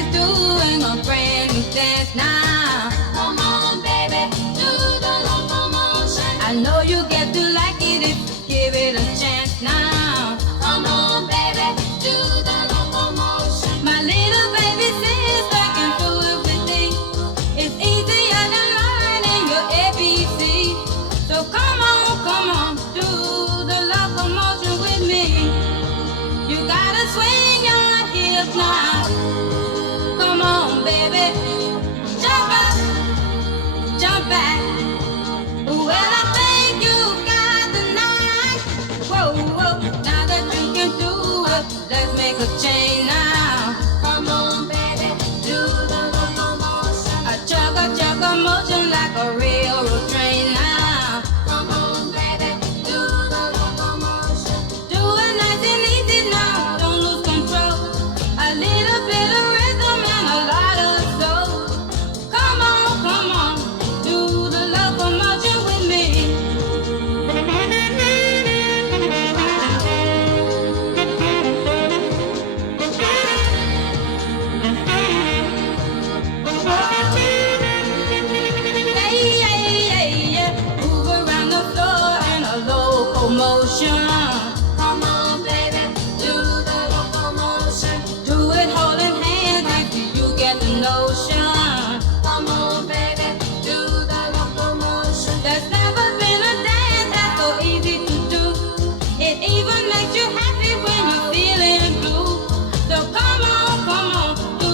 Everybody's doing a brand new dance now. Come on, baby, do the locomotion. I know you get to like it if you give it a chance now. Come on, baby, do the locomotion. My little baby sister can do everything. It's easier than learning your ABC. So come on, do the locomotion with me. You gotta swing your hips now. Come on, baby, jump up, jump back. Well, I think you got the night. Whoa, whoa, now that you can do it, let's make a change now. Come on, baby, do the locomotion. A chugga motion like a railroad train now. Come on, baby, do the locomotion. Do it nice and easy now, don't lose control. A little bit of rhythm and a lot of soul. Come on, do the locomotion with me. Yeah. Move around the floor in a locomotion. Come on, baby, do the locomotion. Do it holding hands if you get the notion. Come on, baby, do the locomotion. There's never been a dance that's so easy to do. It even makes you happy when you're feeling blue. So come on, do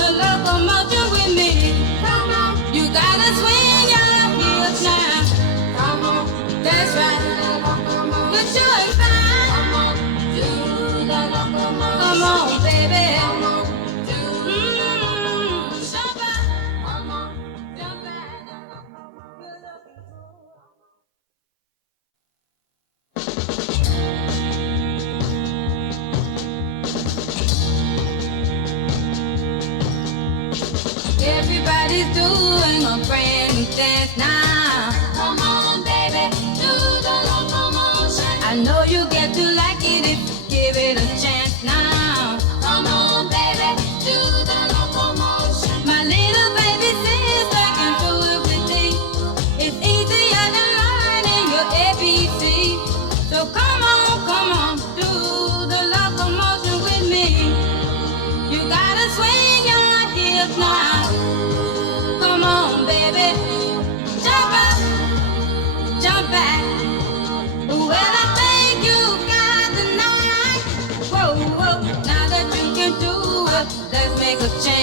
the locomotion with me. Come on, you gotta swing your hips now. Come on, that's right. You're doing fine. Come on, do the locomotion. Come on, baby. Come on, do jump up. Come on, jump back. You're looking cool. Everybody's doing a brand new dance now. Come on, baby, do the locomotion. I know you get to like it if you give it a chance now. Come on, baby, do the locomotion. My little baby sister can do everything. It's easier than learning your ABC. So come on, do the locomotion with me. You gotta swing your hips now. Come on, baby, jump up, jump back. Well, I think you got the night. Whoa, now that you can do it, let's make a change.